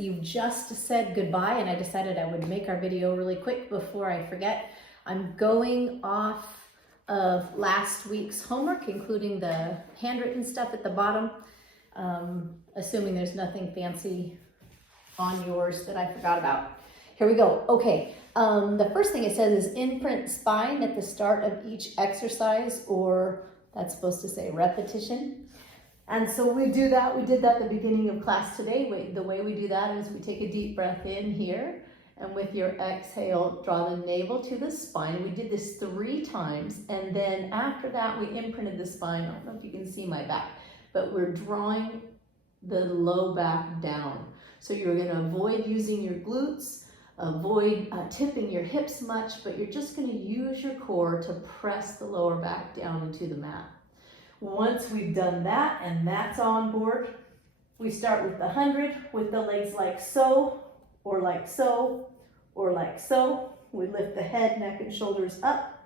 you just said goodbye, and I decided I would make our video really quick before I forget. I'm going off of last week's homework, including the handwritten stuff at the bottom, assuming there's nothing fancy on yours that I forgot about. Here we go. Okay, the first thing it says is imprint spine at the start of each exercise, or that's supposed to say repetition. And so we do that. We did that at the beginning of class today. The way we do that is we take a deep breath in here, and with your exhale, draw the navel to the spine. We did this 3 times, and then after that, we imprinted the spine. I don't know if you can see my back, but we're drawing the low back down. So you're gonna avoid using your glutes, avoid tipping your hips much, but you're just gonna use your core to press the lower back down into the mat. Once we've done that and that's on board, we start with the 100 with the legs like so, or like so, or like so. We lift the head, neck, and shoulders up.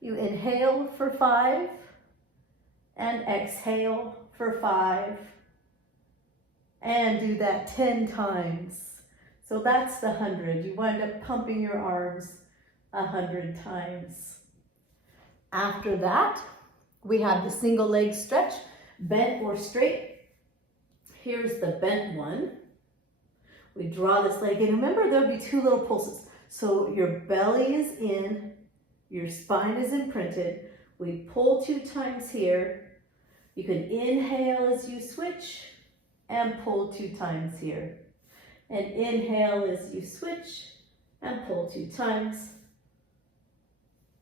You inhale for 5 and exhale for 5, and do that 10 times. So that's the 100. You wind up pumping your arms 100 times. After that, we have the single leg stretch, bent or straight. Here's the bent one. We draw this leg in. Remember, there'll be 2 little pulses. So your belly is in, your spine is imprinted. We pull 2 times here. You can inhale as you switch and pull 2 times here. And inhale as you switch and pull 2 times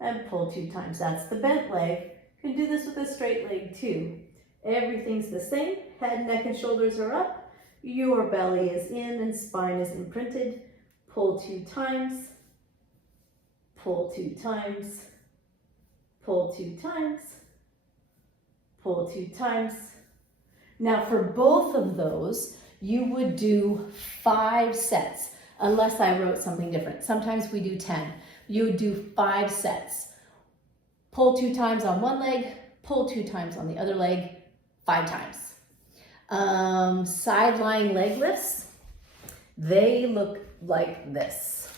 and pull 2 times. That's the bent leg. You can do this with a straight leg too. Everything's the same. Head, neck, and shoulders are up. Your belly is in and spine is imprinted. Pull 2 times, pull 2 times, pull 2 times, pull 2 times. Now for both of those, you would do 5 sets, unless I wrote something different. Sometimes we do 10. You would do 5 sets. Pull 2 times on one leg, pull 2 times on the other leg, 5 times. Side lying leg lifts, they look like this.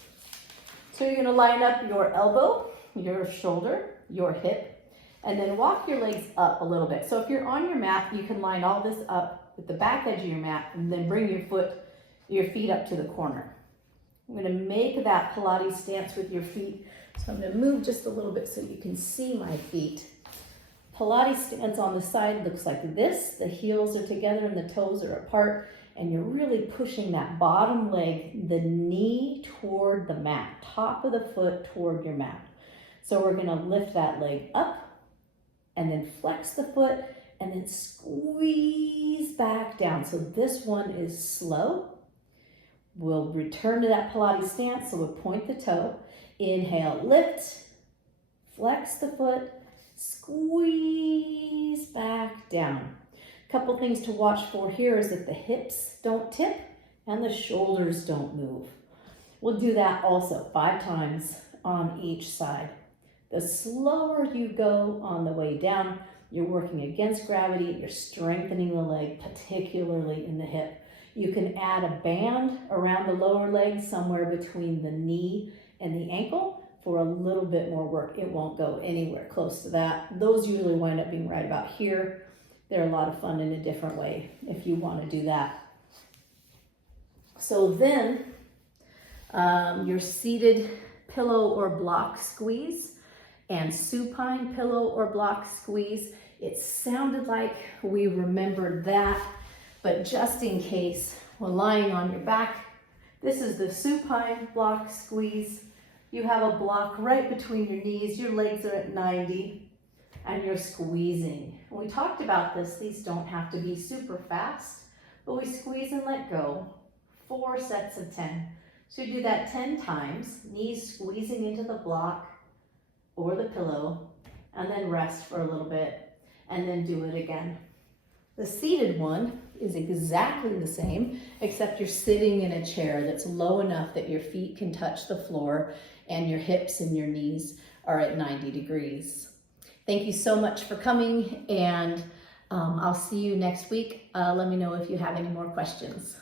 So you're gonna line up your elbow, your shoulder, your hip, and then walk your legs up a little bit. So if you're on your mat, you can line all this up with the back edge of your mat, and then bring your feet up to the corner. I'm gonna make that Pilates stance with your feet. So I'm gonna move just a little bit so you can see my feet. Pilates stance on the side looks like this. The heels are together and the toes are apart, and you're really pushing that bottom leg, the knee toward the mat, top of the foot toward your mat. So we're gonna lift that leg up and then flex the foot and then squeeze back down. So this one is slow. We'll return to that Pilates stance, so we'll point the toe. Inhale, lift, flex the foot, squeeze back down. A couple things to watch for here is that the hips don't tip and the shoulders don't move. We'll do that also 5 times on each side. The slower you go on the way down, you're working against gravity, you're strengthening the leg, particularly in the hip. You can add a band around the lower leg somewhere between the knee and the ankle for a little bit more work. It won't go anywhere close to that. Those usually wind up being right about here. They're a lot of fun in a different way if you want to do that. So then your seated pillow or block squeeze and supine pillow or block squeeze. It sounded like we remembered that, but just in case, we're lying on your back. This is the supine block squeeze. You have a block right between your knees. Your legs are at 90 and you're squeezing. And we talked about this. These don't have to be super fast, but we squeeze and let go. 4 sets of 10. So you do that 10 times, knees squeezing into the block or the pillow, and then rest for a little bit, and then do it again. The seated one is exactly the same, except you're sitting in a chair that's low enough that your feet can touch the floor and your hips and your knees are at 90 degrees. Thank you so much for coming, and I'll see you next week. Let me know if you have any more questions.